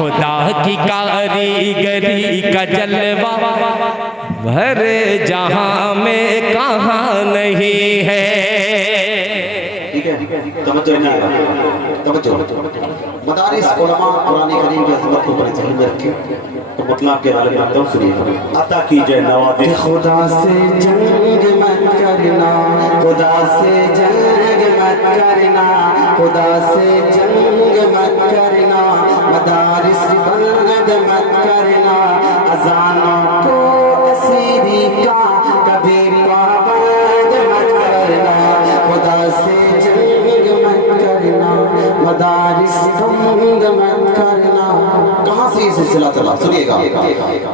خدا کی کاریگری کا جلوہ بھرے جہاں میں کہاں نہیں ہے۔ توجہ مدارس علماء قرآن کریم کی عظمت کو بڑے ذہن میں رکھیں تو مطلب کے غالب رکھتا ہوں سنیے عطا کیجئے نوازش خدا سے جنگ مت کرنا خدا سے جنگ مت کرنا خدا سے جنگ مت کرنا مدارس بند مت کرنا اذانوں کو اسیری کا کبھی پابند مت کرنا خدا سے جنگ مت کرنا مدارس بند مت کرنا۔ کہاں سے یہ سلسلہ چلا سنیے گا۔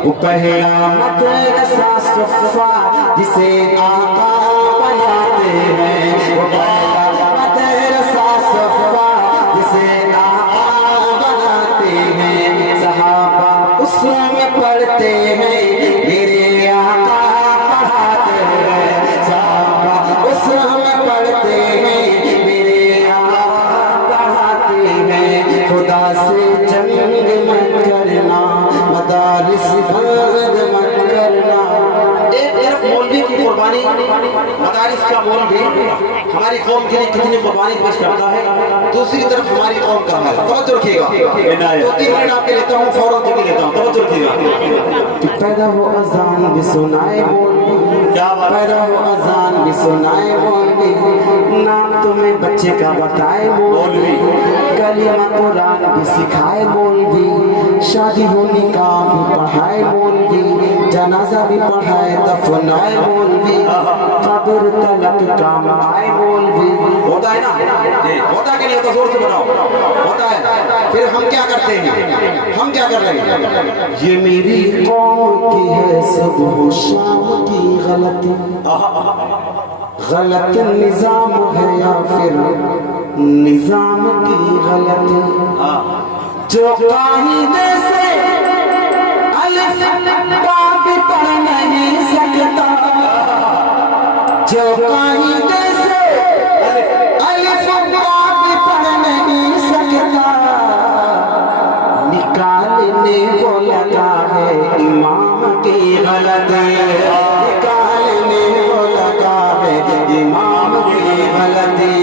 وہ پہلا مدرسہ صفا جسے آقا بناتے ہیں، وہ پہلا مدرسہ صفا جسے آقا بناتے ہیں، صحابہ اس میں پڑھتے ہیں میرے آقا پڑھاتے ہیں، صحابہ اس میں پڑھتے ہیں میرے آقا پڑھاتے ہیں۔ خدا سے جنگ مت کرنا مدارس بند مت کرنا۔ ایک طرف مولوی کی قربانی مدارس کا مولوی ہماری قوم کے لیے کتنی قربانی پیش کرتا ہے، دوسری طرف ہماری قوم کا حال۔ توجہ رکھیے گا، 2-3 منٹ آپ کے لیتا ہوں، فوراً تک لیتا ہوں، توجہ رکھیے گا۔ پیدا ہو اذان بھی سنائے مولوی، پیدا ہو اذان بھی سنائے مولوی، نام تمہیں بچے کا بتائے مولوی، کلمہ قرآن بھی سکھائے مولوی، شادی ہو نکاح بھی پڑھائے مولوی، جنازہ بھی پڑھائے دفنائے مولوی، قبر تلک کام آئے مولوی۔ ہوتا ہے نا، ہوتا کہ نہیں ہوتا، زور سے بتاؤ، ہوتا ہے۔ پھر ہم کیا کرتے ہیں، ہم کیا کر رہے ہیں؟ یہ میری قوم کی ہے صبح و شام کی غلطی، غلط نظام ہے یا پھر نظام کی غلطی، جو قاعدے سے الف با بھی پڑھ نہیں سکتا، جو قاعدے سے الف با بھی پڑھ نہیں سکتا، نکالنے کو لگا ہے امام کی غلطی، نکالنے کو لگا ہے امام کی غلطی،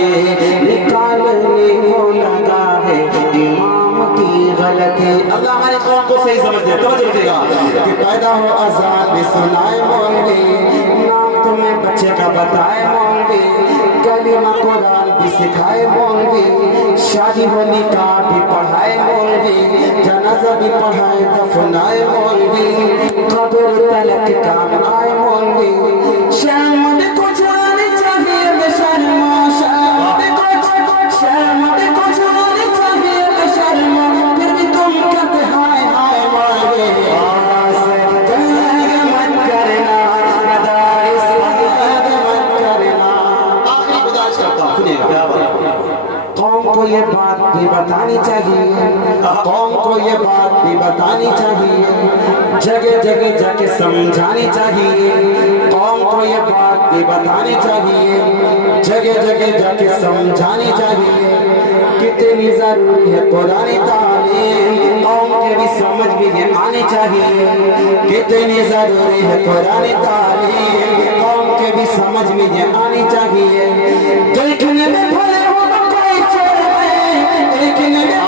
نکالنے کو لگا ہے امام کی غلطی۔ اللہ ہماری قوم کو صحیح سمجھ دے، توجہ رکھیے گا۔ کہ پیدا ہو اذان بھی سنائے مولوی، نام تمہیں بچے کا بتائے مولوی، کلمہ قرآن بھی سکھائے مولوی، شادی ہو نکاح بھی پڑھائے مولوی، جنازہ بھی پڑھائے دفنائے مولوی، قبر تلک کام آئے مولوی، شرم کو جانی چاہیے بے شرما، شرم کو جانی چاہیے بے شرما، پھر بھی تم کہتے ہائے ہائے مولوی۔ جنگ مت کرنا مدارس بند مت کرنا۔ آخری گزارش کرتا ہوں، سنیے گا۔ قوم کو یہ بات بھی بتانی چاہیے، قوم کو یہ بات بھی بتانی چاہیے، جگہ جگہ جا کے سمجھانی چاہیے، قوم کو یہ بات بھی بتانی چاہیے، جگہ جگہ جا کے سمجھانی چاہیے، کتنی ضروری ہے قرآن تعلیم، قوم کے بھی سمجھ بھی یہ آنی چاہیے، کتنی ضروری ہے قرآن تعلیم، قوم کے بھی سمجھ میں یہ آنی چاہیے۔ دیکھنے میں بھلے ہو کوئی چور ہے، دیکھنے میں